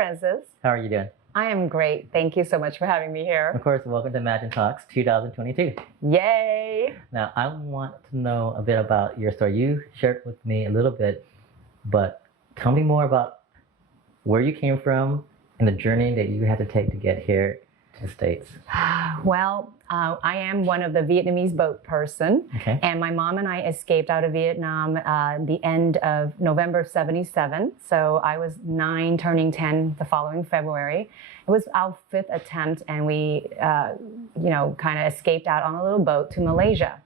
Francis. How are you doing? I am great. Thank you so much for having me here. Of course, welcome to Imagine Talks 2022. Yay! Now, I want to know a bit about your story. You shared with me a little bit, but tell me more about where you came from and the journey that you had to take to get here to the States. Well, I am one of the Vietnamese boat person, Okay. and my mom and I escaped out of Vietnam the end of November of '77. So I was 9, turning 10 the following February. It was our 5th attempt, and we, kind of escaped out on a little boat to Malaysia.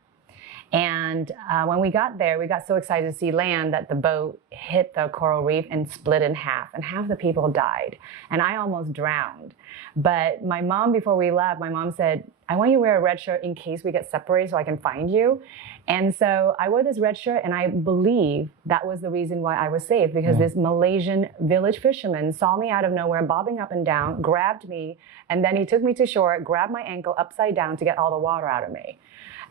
And when we got there, we got so excited to see land that the boat hit the coral reef and split in half, and half the people died. And I almost drowned. But my mom, before we left, my mom said, I want you to wear a red shirt in case we get separated so I can find you. And so I wore this red shirt, and I believe that was the reason why I was saved, because this Malaysian village fisherman saw me out of nowhere, bobbing up and down, grabbed me, and then he took me to shore, grabbed my ankle upside down to get all the water out of me.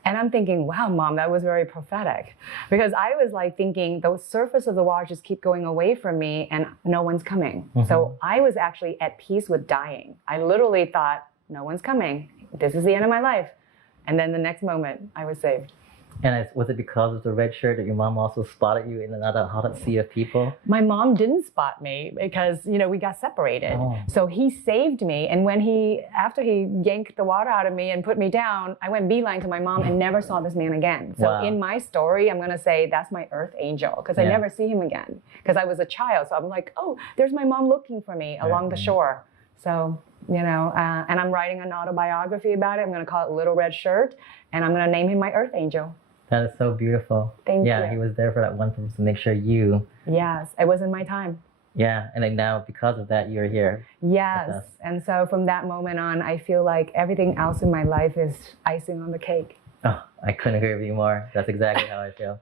And I'm thinking, wow, Mom, that was very prophetic. Because I was like thinking the surface of the water just keep going away from me and no one's coming. So I was actually at peace with dying. I literally thought, no one's coming. This is the end of my life. And then the next moment, I was saved. And was it because of the red shirt that your mom also spotted you in another hot sea of people? My mom didn't spot me because, we got separated. So he saved me. And after he yanked the water out of me and put me down, I went beeline to my mom and never saw this man again. So in my story, I'm going to say that's my earth angel, because I never see him again because I was a child. So I'm like, oh, there's my mom looking for me along the shore. So, and I'm writing an autobiography about it. I'm going to call it Little Red Shirt, and I'm going to name him my earth angel. That is so beautiful. Thank you. Yeah, he was there for that one purpose, to make sure you... Yes, it wasn't my time. Yeah, and then now because of that, you're here. Yes, and so from that moment on, I feel like everything else in my life is icing on the cake. Oh, I couldn't agree with you more. That's exactly how I feel.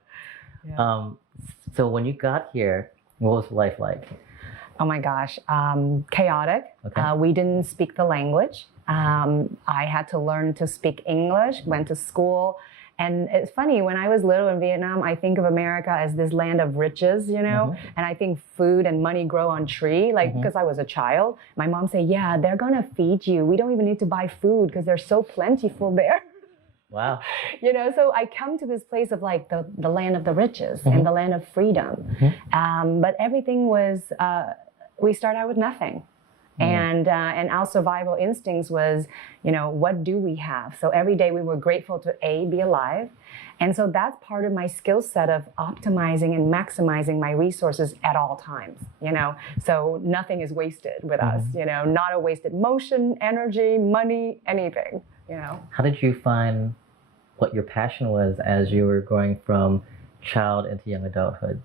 So when you got here, what was life like? Oh my gosh, chaotic. Okay. We didn't speak the language. I had to learn to speak English, went to school. And it's funny, when I was little in Vietnam, I think of America as this land of riches, and I think food and money grow on tree, because I was a child. My mom said, yeah, they're gonna feed you. We don't even need to buy food because they're so plentiful there. Wow. So I come to this place of like the land of the riches and the land of freedom. But everything was, we start out with nothing. And our survival instincts was, what do we have? So every day we were grateful to be alive. And so that's part of my skill set of optimizing and maximizing my resources at all times, So nothing is wasted with us, not a wasted motion, energy, money, anything, How did you find what your passion was as you were going from child into young adulthood?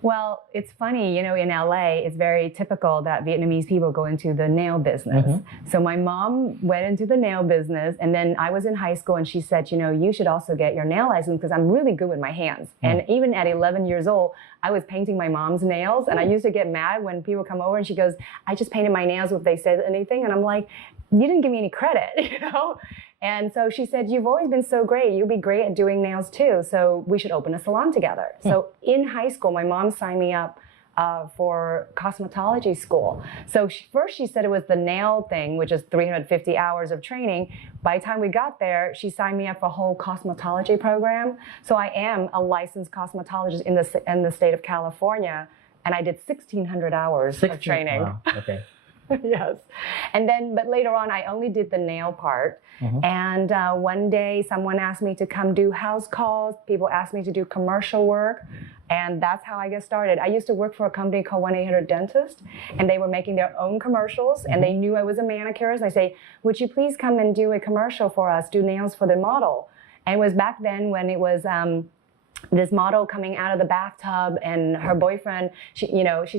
Well, it's funny, in LA, it's very typical that Vietnamese people go into the nail business. So my mom went into the nail business, and then I was in high school, and she said, you should also get your nail license because I'm really good with my hands. And even at 11 years old, I was painting my mom's nails, and I used to get mad when people come over and she goes, I just painted my nails if they said anything. And I'm like, you didn't give me any credit, And so she said, you've always been so great. You'll be great at doing nails too. So we should open a salon together. So in high school, my mom signed me up for cosmetology school. So first she said it was the nail thing, which is 350 hours of training. By the time we got there, she signed me up for a whole cosmetology program. So I am a licensed cosmetologist in the state of California. And I did 1,600 hours of training. Wow. Okay. Yes. But later on, I only did the nail part. And one day someone asked me to come do house calls. People asked me to do commercial work. And that's how I got started. I used to work for a company called 1-800-Dentist, and they were making their own commercials, and they knew I was a manicurist. And I say, would you please come and do a commercial for us, do nails for the model? And it was back then when it was this model coming out of the bathtub, and her boyfriend, she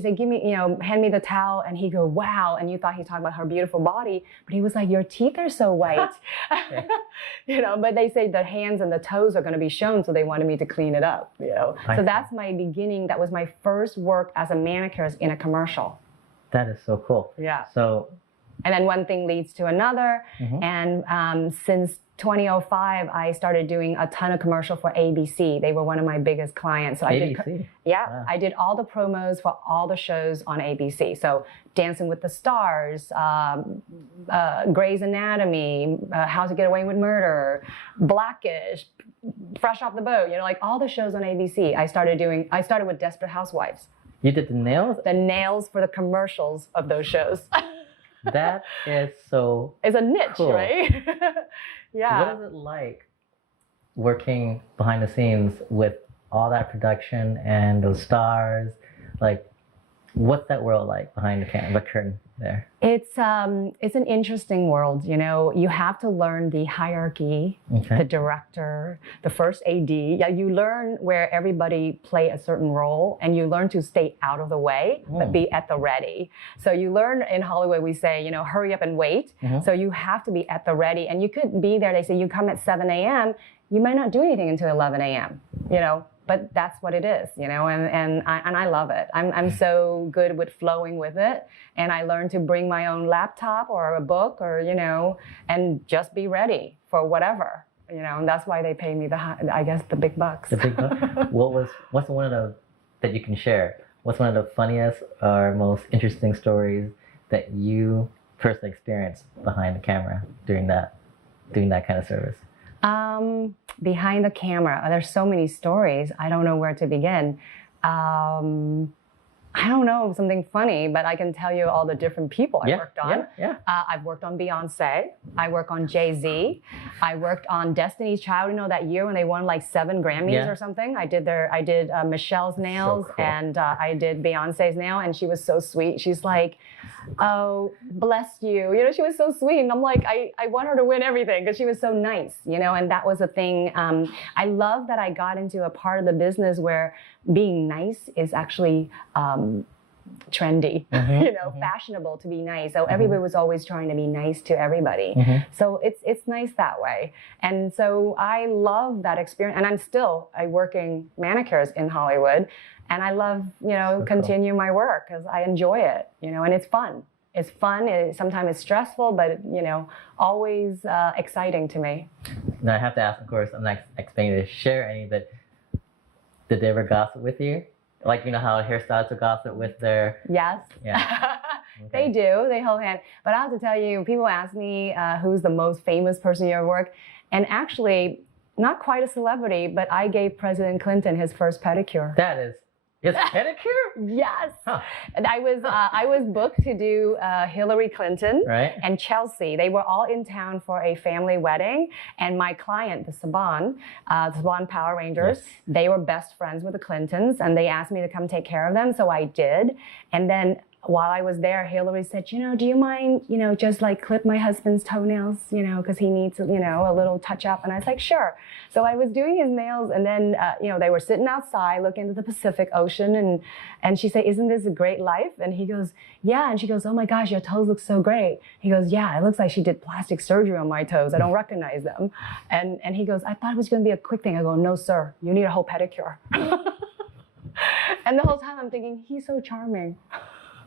said, give me, hand me the towel. And he go, wow. And you thought he talked about her beautiful body, but he was like, your teeth are so white. But they say the hands and the toes are going to be shown. So they wanted me to clean it up, So that's my beginning. That was my first work as a manicurist in a commercial. That is so cool. Yeah. So And then one thing leads to another. And since 2005, I started doing a ton of commercial for ABC. They were one of my biggest clients. So ABC? Wow. I did all the promos for all the shows on ABC. So Dancing with the Stars, Grey's Anatomy, How to Get Away with Murder, Blackish, Fresh Off the Boat, you know, like all the shows on ABC. I started with Desperate Housewives. You did the nails? The nails for the commercials of those shows. That is so It's a niche, cool. right? Yeah. What is it like working behind the scenes with all that production and those stars? Like, what's that world like behind the curtain there? It's an interesting world. You know, you have to learn the hierarchy, the director, the first AD. Yeah, you learn where everybody play a certain role, and you learn to stay out of the way, but be at the ready. So you learn in Hollywood, we say, you know, hurry up and wait. So you have to be at the ready, and you could be there. They say you come at 7 a.m. You might not do anything until 11 a.m. You know. But that's what it is, you know, and I love it. I'm so good with flowing with it, and I learned to bring my own laptop or a book or, you know, and just be ready for whatever, you know, and that's why they pay me the big bucks. The big bucks. What's one of the that you can share? What's one of the funniest or most interesting stories that you personally experienced behind the camera doing that kind of service? Behind the camera, there's so many stories. I don't know where to begin. I don't know, something funny, but I can tell you all the different people I worked on. I've worked on Beyonce. I work on Jay-Z. I worked on Destiny's Child, you know, that year when they won like 7 Grammys or something. I did Michelle's nails, so cool. And I did Beyonce's nail, and she was so sweet. She's like, oh, bless you. You know, she was so sweet. And I'm like, I want her to win everything because she was so nice, you know, and that was the thing. I love that I got into a part of the business where being nice is actually trendy, you know, fashionable to be nice. So everybody was always trying to be nice to everybody. So it's nice that way. And so I love that experience. And I'm working manicures in Hollywood. And I love, you know, so continue my work because I enjoy it, you know, and it's fun. It's fun. Sometimes it's stressful, but, you know, always exciting to me. Now I have to ask, of course, I'm not expecting you to share any, but did they ever gossip with you? Like, you know how hairstylists will gossip with their... Yes. Yeah. They do. They hold hands. But I have to tell you, people ask me who's the most famous person you ever worked. And actually, not quite a celebrity, but I gave President Clinton his first pedicure. That is... His pedicure? Yes. And I was booked to do Hillary Clinton and Chelsea. They were all in town for a family wedding. And my client, the Saban Power Rangers, they were best friends with the Clintons. And they asked me to come take care of them. So I did. And then while I was there, Hillary said, you know, do you mind, you know, just like clip my husband's toenails, you know, because he needs, you know, a little touch up. And I was like, sure. So I was doing his nails, and then, you know, they were sitting outside looking into the Pacific Ocean, and she said, isn't this a great life? And he goes, yeah. And she goes, oh my gosh, your toes look so great. He goes, yeah, it looks like she did plastic surgery on my toes. I don't recognize them. And he goes, I thought it was going to be a quick thing. I go, no, sir, you need a whole pedicure. And the whole time I'm thinking, he's so charming.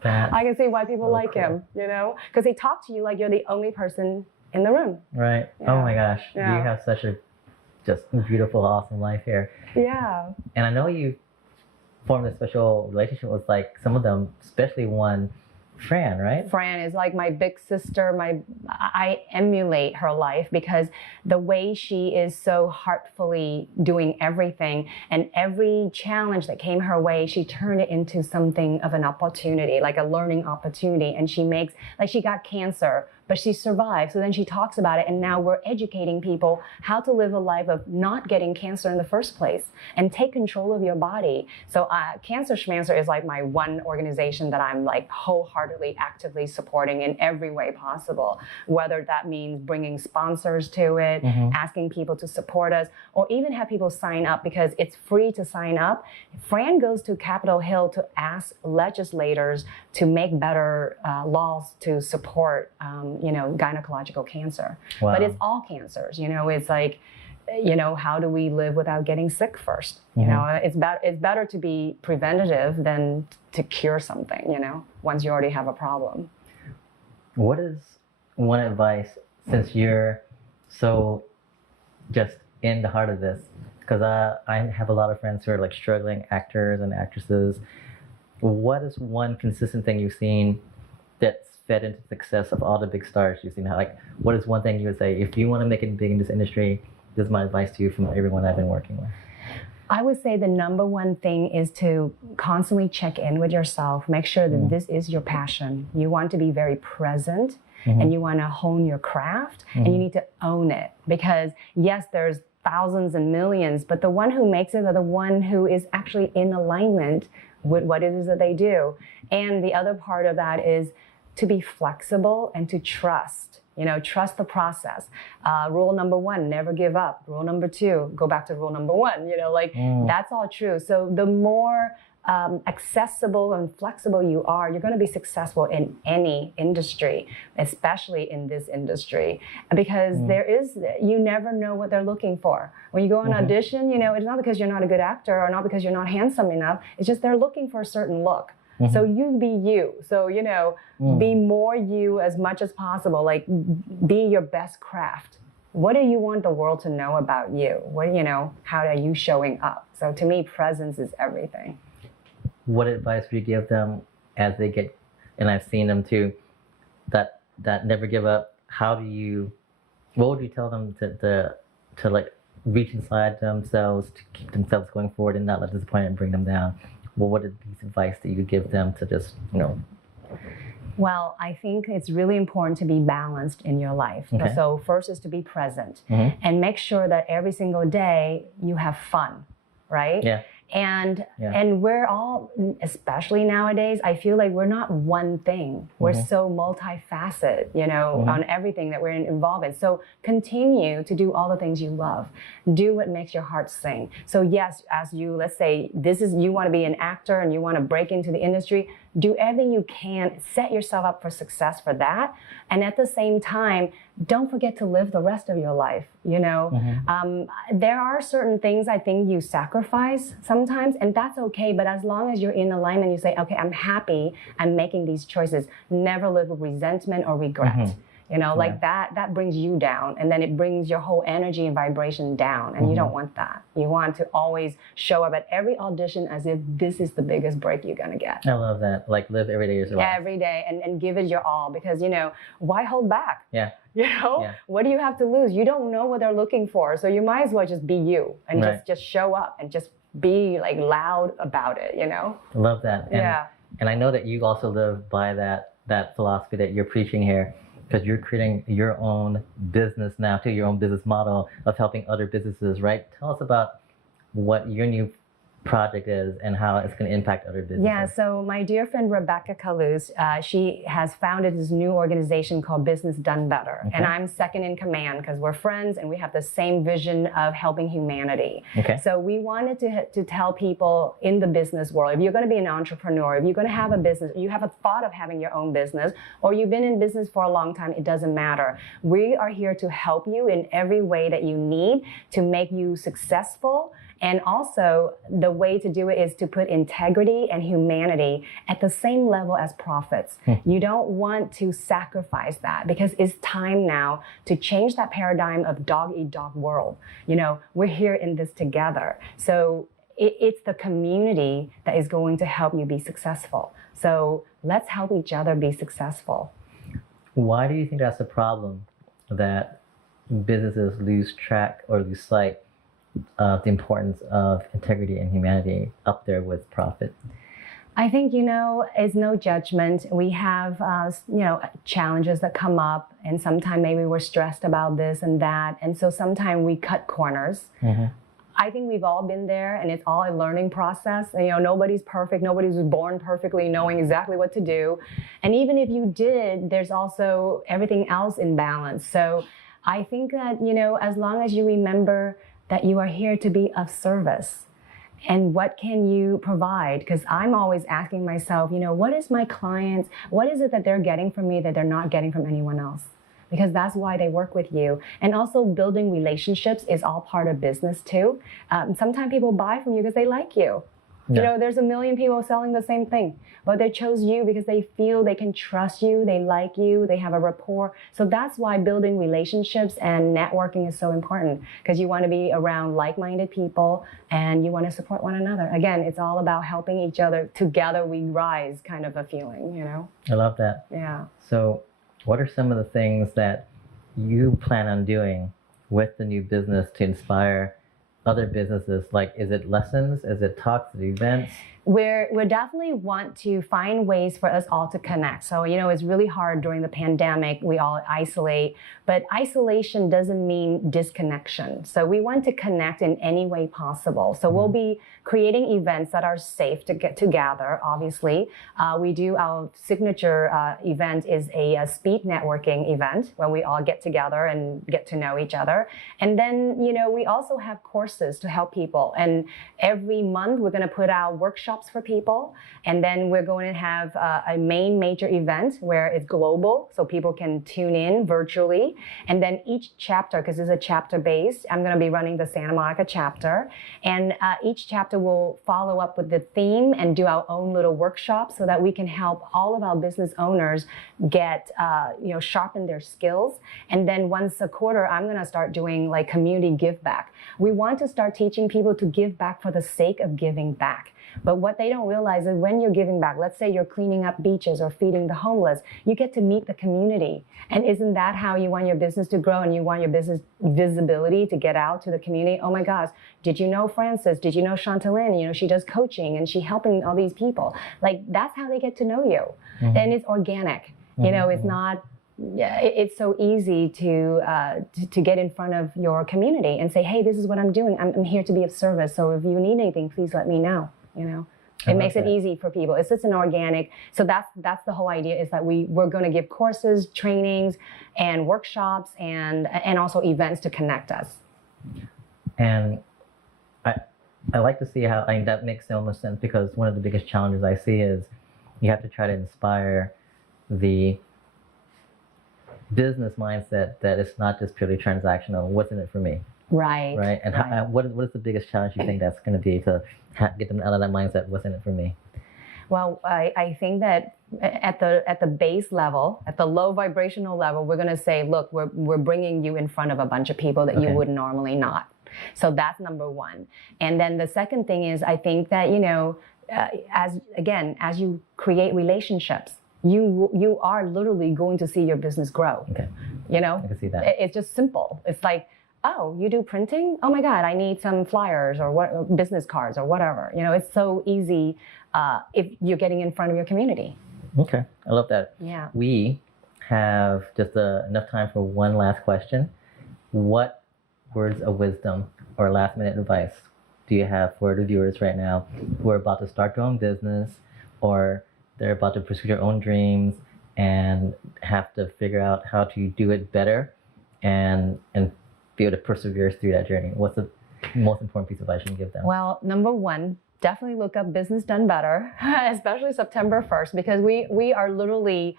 I can see why people like him, you know, because they talk to you like you're the only person in the room. Right. Yeah. Oh my gosh. Yeah. You have such a just beautiful, awesome life here. Yeah. And I know you formed a special relationship with like some of them, especially one, Fran, right? Fran is like my big sister. I emulate her life because the way she is so heartfully doing everything, and every challenge that came her way, she turned it into something of an opportunity, like a learning opportunity. And she makes, like she got cancer, but she survived. So then she talks about it, and now we're educating people how to live a life of not getting cancer in the first place and take control of your body. So Cancer Schmancer is like my one organization that I'm like wholeheartedly, actively supporting in every way possible, whether that means bringing sponsors to it, asking people to support us, or even have people sign up because it's free to sign up. Fran goes to Capitol Hill to ask legislators to make better laws to support you know, gynecological cancer. Wow. But it's all cancers, you know, it's like, you know, how do we live without getting sick first? You know, it's better to be preventative than to cure something, you know, once you already have a problem. What is one advice, since you're so just in the heart of this? Because I have a lot of friends who are like struggling actors and actresses. What is one consistent thing you've seen that's fed into the success of all the big stars you've seen? Like, what is one thing you would say, if you want to make it big in this industry, this is my advice to you from everyone I've been working with? I would say the number one thing is to constantly check in with yourself. Make sure that this is your passion. You want to be very present and you want to hone your craft and you need to own it. Because yes, there's thousands and millions, but the one who makes it are the one who is actually in alignment with what it is that they do. And the other part of that is to be flexible and to trust. Trust the process. Rule number one, never give up. Rule number two, go back to rule number one. That's all true. So the more accessible and flexible you are, you're going to be successful in any industry, especially in this industry, because you never know what they're looking for. When you go on audition, it's not because you're not a good actor or not because you're not handsome enough. It's just they're looking for a certain look. So you be you. So, be more you as much as possible. Like, be your best craft. What do you want the world to know about you? How are you showing up? So to me, presence is everything. What advice would you give them as they get, and I've seen them too, that never give up? What would you tell them to like reach inside themselves, to keep themselves going forward and not let disappointment bring them down? What would be advice that you would give them to just, Well, I think it's really important to be balanced in your life. Okay. So first is to be present and make sure that every single day you have fun, right? Yeah. And we're all, especially nowadays, I feel like we're not one thing. We're so multifaceted, on everything that we're involved in. So continue to do all the things you love. Do what makes your heart sing. So yes, as let's say you want to be an actor and you want to break into the industry, do everything you can, set yourself up for success for that. And at the same time, don't forget to live the rest of your life. There are certain things I think you sacrifice sometimes, and that's okay. But as long as you're in alignment, you say, okay, I'm happy, I'm making these choices. Never live with resentment or regret. Like that brings you down, and then it brings your whole energy and vibration down, and you don't want that. You want to always show up at every audition as if this is the biggest break you're gonna get. I love that. Like, live every day as your life. Every day, and give it your all, because why hold back? Yeah. What do you have to lose? You don't know what they're looking for, so you might as well just be you and just show up and just be like loud about it. I love that. And I know that you also live by that philosophy that you're preaching here, because you're creating your own business now too, your own business model of helping other businesses, right? Tell us about what your new project is and how it's going to impact other businesses. Yeah, so my dear friend Rebecca Kalus, she has founded this new organization called Business Done Better. And I'm second in command because we're friends and we have the same vision of helping humanity. So we wanted to tell people in the business world, if you're going to be an entrepreneur, if you're going to have a business, you have a thought of having your own business, or you've been in business for a long time, it doesn't matter. We are here to help you in every way that you need to make you successful. And also, the way to do it is to put integrity and humanity at the same level as profits. You don't want to sacrifice that, because it's time now to change that paradigm of dog-eat-dog world. We're here in this together. So it's the community that is going to help you be successful. So let's help each other be successful. Why do you think that's a problem, that businesses lose track or lose sight of the importance of integrity and humanity up there with profit? I think, it's no judgment. We have, challenges that come up, and sometimes maybe we're stressed about this and that. And so sometimes we cut corners. I think we've all been there, and it's all a learning process. Nobody's perfect. Nobody was born perfectly knowing exactly what to do. And even if you did, there's also everything else in balance. So I think that, as long as you remember that you are here to be of service, and what can you provide? Because I'm always asking myself, what is my clients, what is it that they're getting from me that they're not getting from anyone else? Because that's why they work with you. And also building relationships is all part of business too. Sometimes people buy from you because they like you. You Yeah. know, there's a million people selling the same thing, but they chose you because they feel they can trust you, they like you, they have a rapport. So that's why building relationships and networking is so important, because you want to be around like-minded people and you want to support one another. Again, it's all about helping each other. Together we rise kind of a feeling, you know? I love that. Yeah. So what are some of the things that you plan on doing with the new business to inspire other businesses? Like, is it lessons? Is it talks at events? We definitely want to find ways for us all to connect. So, you know, it's really hard during the pandemic. We all isolate, but isolation doesn't mean disconnection. So we want to connect in any way possible. So we'll be creating events that are safe to get to gather, obviously. We do our signature event is a speed networking event when we all get together and get to know each other. And then, you know, we also have courses to help people. And every month we're going to put out workshops for people, and then we're going to have a main major event where it's global, so people can tune in virtually. And then each chapter, because it's a chapter based, I'm going to be running the Santa Monica chapter, and each chapter will follow up with the theme and do our own little workshop so that we can help all of our business owners get you know, sharpen their skills. And then once a quarter, I'm going to start doing like community give back. We want to start teaching people to give back for the sake of giving back. But what they don't realize is when you're giving back, let's say you're cleaning up beaches or feeding the homeless, you get to meet the community. And isn't that how you want your business to grow and you want your business visibility to get out to the community? Oh my gosh, did you know Frances? Did you know Chantalynn? You know, she does coaching and she's helping all these people. Like, that's how they get to know you. And it's organic. You know, it's not, it's so easy to get in front of your community and say, hey, this is what I'm doing. I'm here to be of service. So if you need anything, please let me know. You know, it makes it easy for people. It's just an organic. So that's the whole idea, is that we're going to give courses, trainings, and workshops, and also events to connect us. And I like to see how, I mean, that makes so much sense, because one of the biggest challenges I see is you have to try to inspire the business mindset that it's not just purely transactional. What's in it for me? Right. Right. And right. How, what is the biggest challenge you think that's going to be to get them out of that mindset? What's in it for me? Well, I think that at the base level, at the low vibrational level, we're going to say, look, we're bringing you in front of a bunch of people that you would normally not. So that's number one. And then the second thing is, I think that, you know, as you create relationships, you are literally going to see your business grow. Okay. You know, I can see that. It's just simple. It's like, oh, you do printing? Oh my God, I need some flyers or what, business cards or whatever. You know, it's so easy if you're getting in front of your community. Okay, I love that. Yeah. We have just enough time for one last question. What words of wisdom or last minute advice do you have for the viewers right now who are about to start their own business, or they're about to pursue their own dreams and have to figure out how to do it better and be able to persevere through that journey? What's the most important piece of advice you can give them? Well, number one, definitely look up Business Done Better, especially September 1st, because we are literally,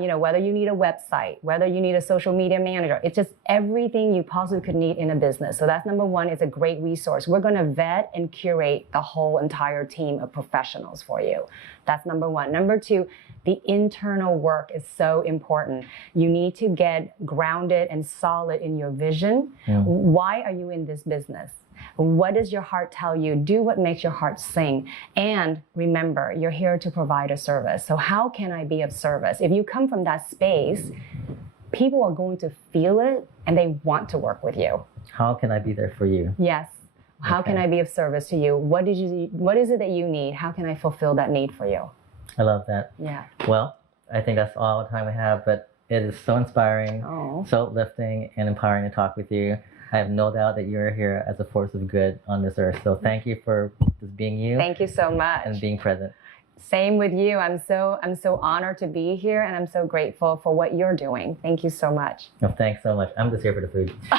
you know, whether you need a website, whether you need a social media manager, it's just everything you possibly could need in a business. So that's number one. It's a great resource. We're going to vet and curate the whole entire team of professionals for you. That's number one. Number two, the internal work is so important. You need to get grounded and solid in your vision. Why are you in this business? What does your heart tell you? Do what makes your heart sing. And remember, you're here to provide a service. So how can I be of service? If you come from that space, people are going to feel it and they want to work with you. How can I be there for you? Yes. How can I be of service to you? What is it that you need? How can I fulfill that need for you? I love that. Yeah. Well, I think that's all the time we have, but it is so inspiring, so uplifting and empowering to talk with you. I have no doubt that you're here as a force of good on this earth. So thank you for just being you. Thank you so much. And being present. Same with you. I'm so honored to be here, and I'm so grateful for what you're doing. Thank you so much. No, thanks so much. I'm just here for the food. So,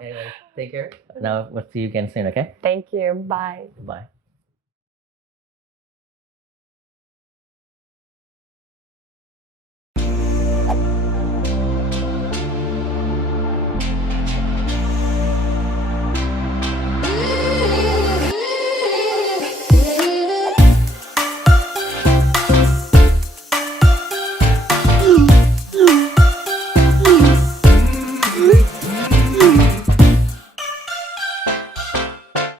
anyway, take care. Now we'll see you again soon, okay? Thank you. Bye. Bye.